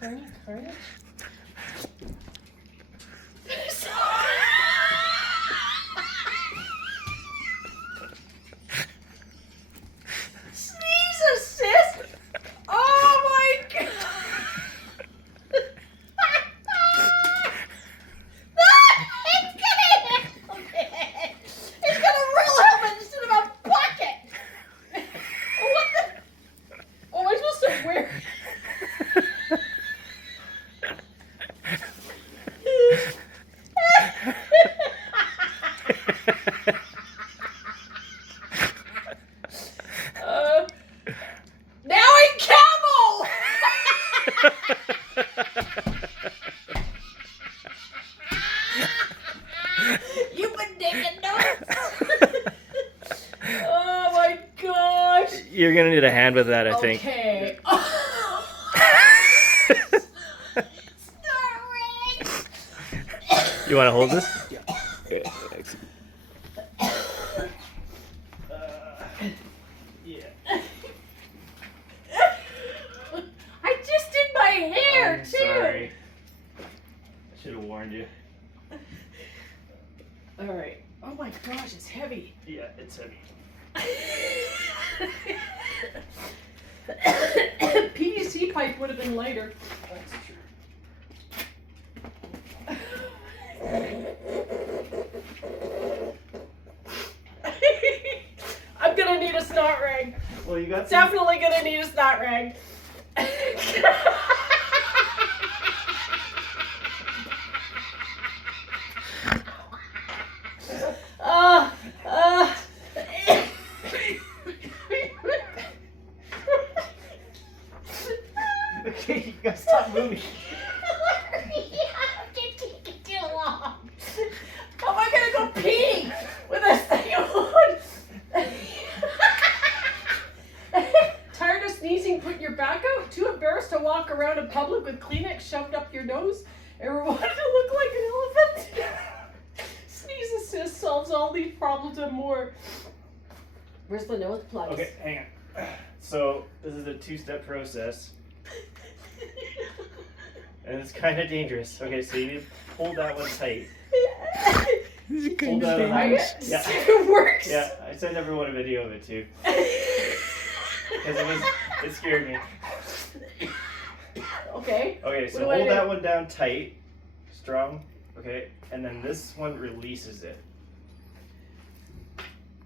Carnage. Sneeze assist. Oh my god. It's got a real helmet instead of a bucket. What the? Oh, am I supposed to wear? Now I'm camel. You've been taking notes. Oh my gosh. You're gonna need a hand with that, I think. Okay. You want to hold this? Yeah. Okay, excellent. Yeah. I just did my hair I'm too. sorry. I should have warned you. All right. Oh my gosh, it's heavy. Yeah, it's heavy. PVC pipe would have been lighter. That's true. I'm gonna need a snot rag. Well, you got some. Definitely gonna need a snot rag. Okay, you gotta stop moving. Too long. How am I gonna go pee with this thing on? Tired of sneezing, put your back out? Too embarrassed to walk around in public with Kleenex shoved up your nose? Ever wanted to look like an elephant? Sneeze assist solves all these problems and more. Where's the nose plugs? Okay, hang on. So, this is a two-step process. And it's kind of dangerous. Okay, so you need to hold that one tight. Hold that on. Yeah. It works. Yeah, I sent everyone a video of it too. Because it scared me. Okay. Okay, so What do I hold do? that one down tight, strong, okay, and then this one releases it.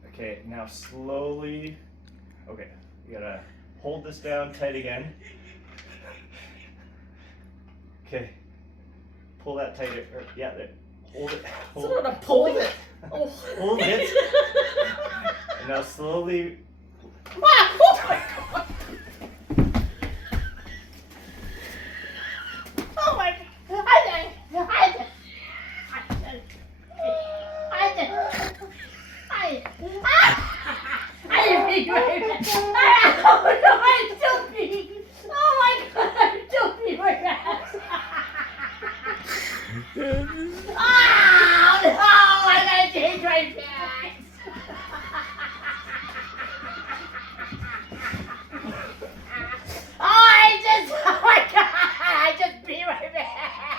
Okay, now slowly, okay, you gotta hold this down tight again. Okay, pull that tighter, or, yeah, there. Hold it, hold It's not a pull. it, Oh. hold it, and now slowly, Ah, oh my god. Oh my god. I didn't mean to. Oh no, I'm still peeing. Oh my god, I'm still peeing my pants. Oh no, I gotta change my pants. Oh my god, I just peed my pants.